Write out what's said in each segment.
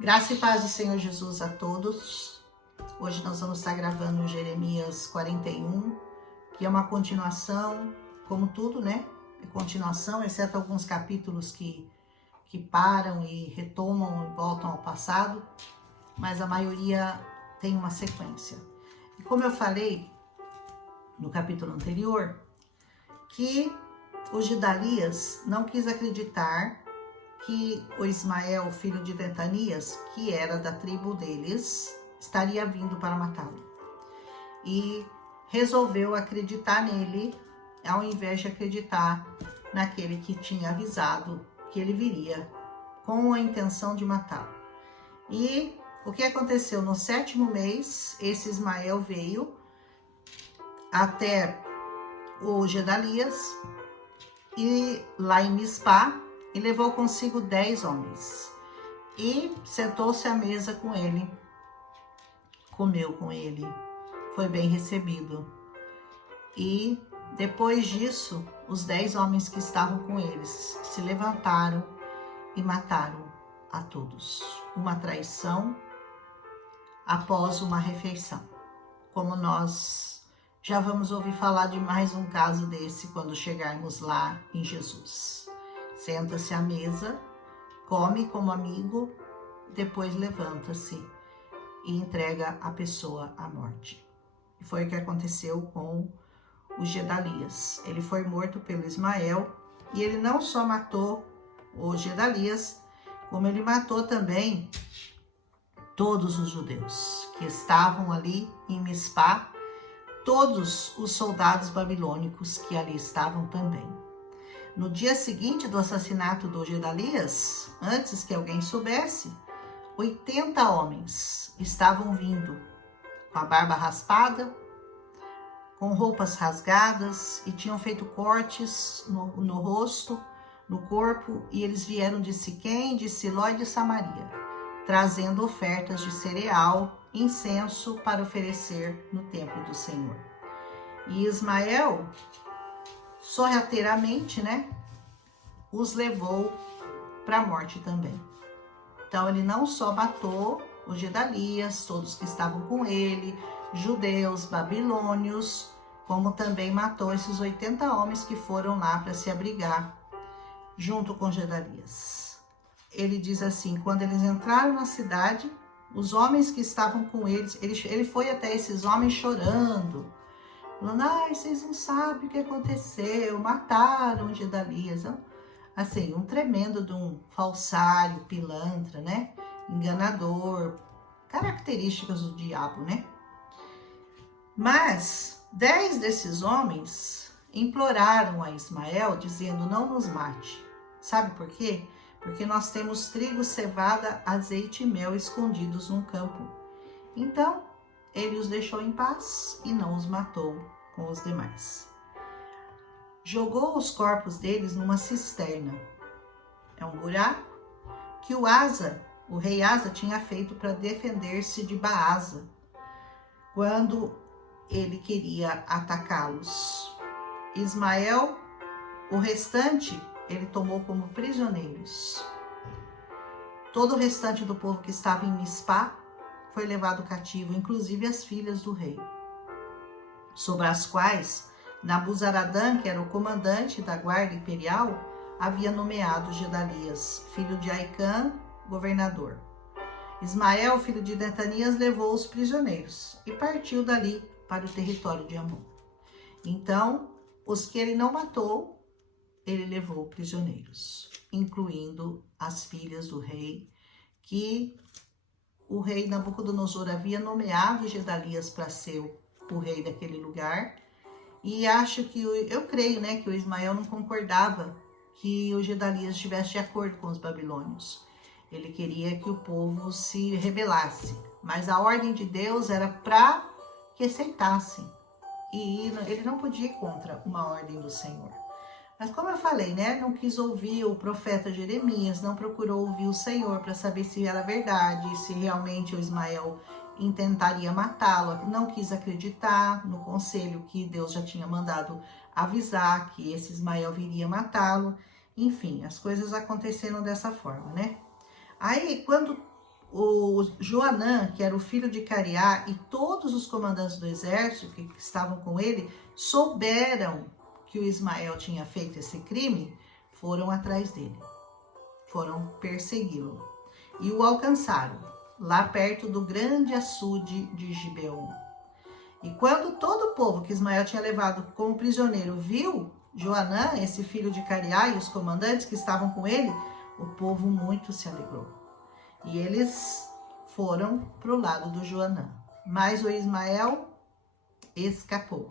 Graça e paz do Senhor Jesus a todos. Hoje nós vamos estar gravando Jeremias 41, que é uma continuação, como tudo, né? É continuação, exceto alguns capítulos que param e retomam e voltam ao passado, mas a maioria tem uma sequência. E como eu falei no capítulo anterior, que o Gedalias não quis acreditar que o Ismael, filho de Netanias, que era da tribo deles, estaria vindo para matá-lo. E resolveu acreditar nele, ao invés de acreditar naquele que tinha avisado que ele viria com a intenção de matá-lo. E o que aconteceu? No 7º mês, esse Ismael veio até o Gedalias, e lá em Mispá, e levou consigo 10 homens. E sentou-se à mesa com ele, comeu com ele, foi bem recebido. E depois disso, os 10 homens que estavam com eles se levantaram e mataram a todos. Uma traição após uma refeição. Como nós já vamos ouvir falar de mais um caso desse quando chegarmos lá em Jesus. Senta-se à mesa, come como amigo, depois levanta-se e entrega a pessoa à morte. E foi o que aconteceu com o Gedalias. Ele foi morto pelo Ismael, e ele não só matou o Gedalias, como ele matou também todos os judeus que estavam ali em Mispá, todos os soldados babilônicos que ali estavam também. No dia seguinte do assassinato do Gedalias, antes que alguém soubesse, 80 homens estavam vindo com a barba raspada, com roupas rasgadas, e tinham feito cortes no rosto, no corpo, e eles vieram de Siquém, de Siló e de Samaria, trazendo ofertas de cereal, incenso para oferecer no templo do Senhor. E Ismael, sorrateiramente, os levou para a morte também. Então ele não só matou o Gedalias, todos que estavam com ele, judeus, babilônios, como também matou esses 80 homens que foram lá para se abrigar junto com Gedalias. Ele diz assim: quando eles entraram na cidade, os homens que estavam com eles, ele foi até esses homens chorando, falando: ai, vocês não sabem o que aconteceu, mataram Gedalias. Assim, um tremendo de um falsário, pilantra, enganador, características do diabo, Mas 10 desses homens imploraram a Ismael, dizendo: não nos mate. Sabe por quê? Porque nós temos trigo, cevada, azeite e mel escondidos num campo. Então, ele os deixou em paz e não os matou com os demais. Jogou os corpos deles numa cisterna. É um buraco que o rei Asa tinha feito para defender-se de Baasa, quando ele queria atacá-los. Ismael, o restante, ele tomou como prisioneiros. Todo o restante do povo que estava em Mispá foi levado cativo, inclusive as filhas do rei, sobre as quais Nabuzaradã, que era o comandante da guarda imperial, havia nomeado Gedalias, filho de Aicã, governador. Ismael, filho de Netanias, levou os prisioneiros e partiu dali para o território de Amon. Então, os que ele não matou, ele levou prisioneiros, incluindo as filhas do rei, que o rei Nabucodonosor havia nomeado Gedalias para ser o rei daquele lugar. E eu creio, que o Ismael não concordava que o Gedalias estivesse de acordo com os babilônios. Ele queria que o povo se rebelasse, mas a ordem de Deus era para que aceitassem. E ele não podia ir contra uma ordem do Senhor. Mas como eu falei, não quis ouvir o profeta Jeremias, não procurou ouvir o Senhor para saber se era verdade, se realmente o Ismael intentaria matá-lo, não quis acreditar no conselho que Deus já tinha mandado avisar que esse Ismael viria matá-lo. Enfim, as coisas aconteceram dessa forma, Aí, quando o Joanã, que era o filho de Cariá, e todos os comandantes do exército que estavam com ele, souberam que o Ismael tinha feito esse crime, foram atrás dele, foram persegui-lo e o alcançaram lá perto do grande açude de Gibeon. E quando todo o povo que Ismael tinha levado como prisioneiro viu Joanã, esse filho de Cariá, e os comandantes que estavam com ele, o povo muito se alegrou. E eles foram para o lado do Joanã. Mas o Ismael escapou.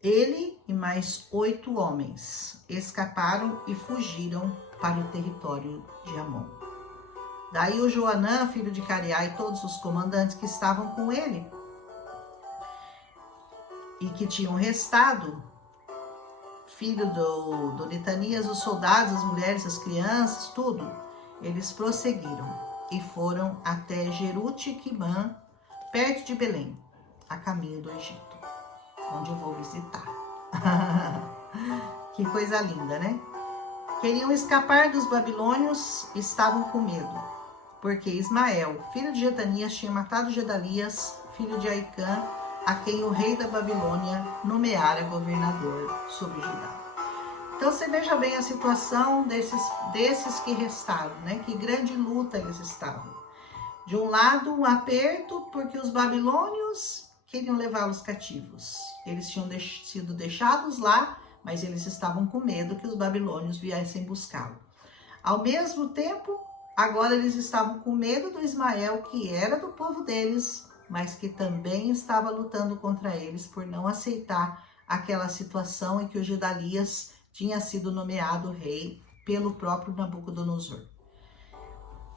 Ele e mais 8 homens escaparam e fugiram para o território de Amon. Daí o Joanã, filho de Cariá, e todos os comandantes que estavam com ele e que tinham restado, filho do Netanias, os soldados, as mulheres, as crianças, tudo, eles prosseguiram e foram até Jeruti-Quimã, perto de Belém, a caminho do Egito, onde eu vou visitar. Que coisa linda, né? Queriam escapar dos babilônios e estavam com medo, porque Ismael, filho de Jetanias, tinha matado Gedalias, filho de Aicã, a quem o rei da Babilônia nomeara governador sobre Judá. Então você veja bem a situação desses que restaram, né? Que grande luta eles estavam. De um lado, um aperto, porque os babilônios queriam levá-los cativos. Eles tinham sido deixados lá, mas eles estavam com medo que os babilônios viessem buscá-lo. Ao mesmo tempo, agora eles estavam com medo do Ismael, que era do povo deles, mas que também estava lutando contra eles por não aceitar aquela situação em que o Gedalias tinha sido nomeado rei pelo próprio Nabucodonosor.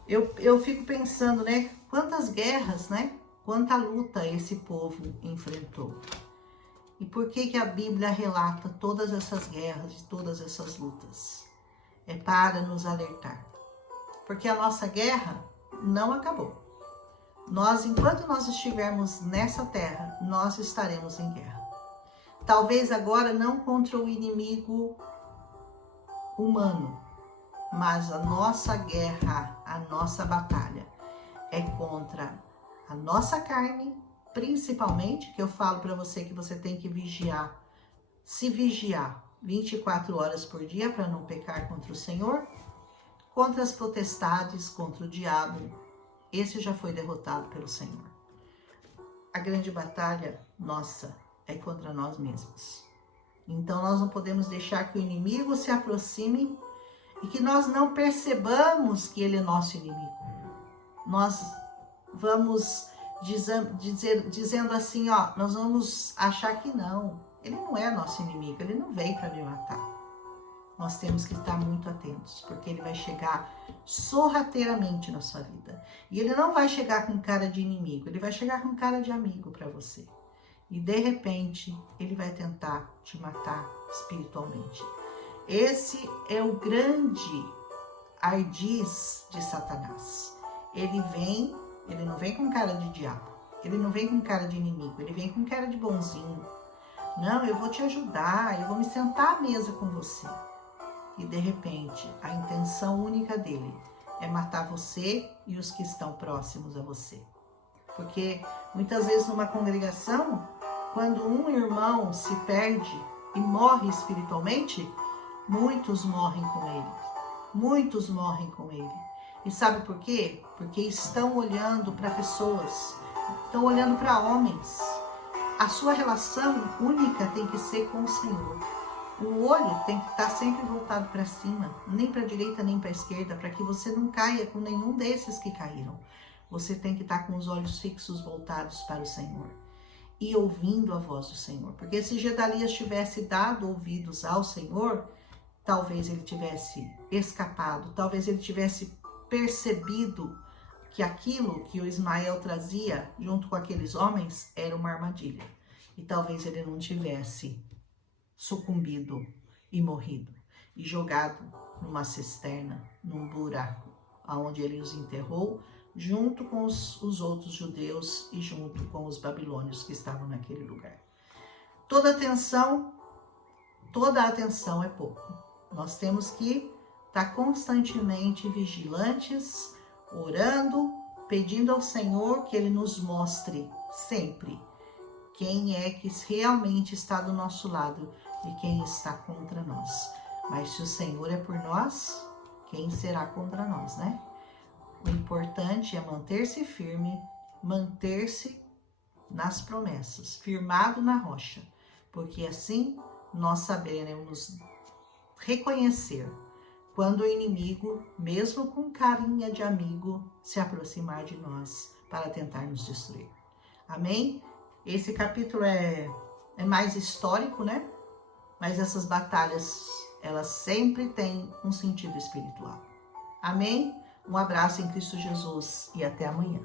Eu fico pensando, né? Quantas guerras, né? Quanta luta esse povo enfrentou. E por que a Bíblia relata todas essas guerras e todas essas lutas? É para nos alertar. Porque a nossa guerra não acabou. Enquanto nós estivermos nessa terra, nós estaremos em guerra. Talvez agora não contra o inimigo humano, mas a nossa guerra, a nossa batalha é contra a nossa carne, principalmente, que eu falo para você que você tem que vigiar, se vigiar 24 horas por dia para não pecar contra o Senhor, contra as potestades, contra o diabo. Esse já foi derrotado pelo Senhor. A grande batalha nossa é contra nós mesmos. Então nós não podemos deixar que o inimigo se aproxime e que nós não percebamos que ele é nosso inimigo. Nós vamos dizendo assim, ó, nós vamos achar que não. Ele não é nosso inimigo, ele não veio para me matar. Nós temos que estar muito atentos, porque ele vai chegar sorrateiramente na sua vida. E ele não vai chegar com cara de inimigo, ele vai chegar com cara de amigo para você. E de repente, ele vai tentar te matar espiritualmente. Esse é o grande ardiz de Satanás. Ele não vem com cara de diabo, ele não vem com cara de inimigo, ele vem com cara de bonzinho. Não, eu vou te ajudar, eu vou me sentar à mesa com você. E de repente, a intenção única dele é matar você e os que estão próximos a você. Porque muitas vezes numa congregação, quando um irmão se perde e morre espiritualmente, muitos morrem com ele. Muitos morrem com ele. E sabe por quê? Porque estão olhando para pessoas, estão olhando para homens. A sua relação única tem que ser com o Senhor. O olho tem que estar sempre voltado para cima, nem para a direita nem para a esquerda, para que você não caia com nenhum desses que caíram. Você tem que estar com os olhos fixos voltados para o Senhor e ouvindo a voz do Senhor. Porque se Gedalias tivesse dado ouvidos ao Senhor, talvez ele tivesse escapado, talvez ele tivesse percebido que aquilo que o Ismael trazia junto com aqueles homens era uma armadilha. E talvez ele não tivesse sucumbido e morrido, e jogado numa cisterna, num buraco, aonde ele os enterrou, junto com os outros judeus e junto com os babilônios que estavam naquele lugar. Toda atenção é pouco. Nós temos que estar constantemente vigilantes, orando, pedindo ao Senhor que Ele nos mostre sempre quem é que realmente está do nosso lado e quem está contra nós. Mas se o Senhor é por nós, quem será contra nós, né? O importante é manter-se firme, manter-se nas promessas, firmado na rocha, porque assim nós saberemos reconhecer quando o inimigo, mesmo com carinha de amigo, se aproximar de nós para tentar nos destruir. Amém? Esse capítulo é mais histórico, né? Mas essas batalhas, elas sempre têm um sentido espiritual. Amém? Um abraço em Cristo Jesus e até amanhã.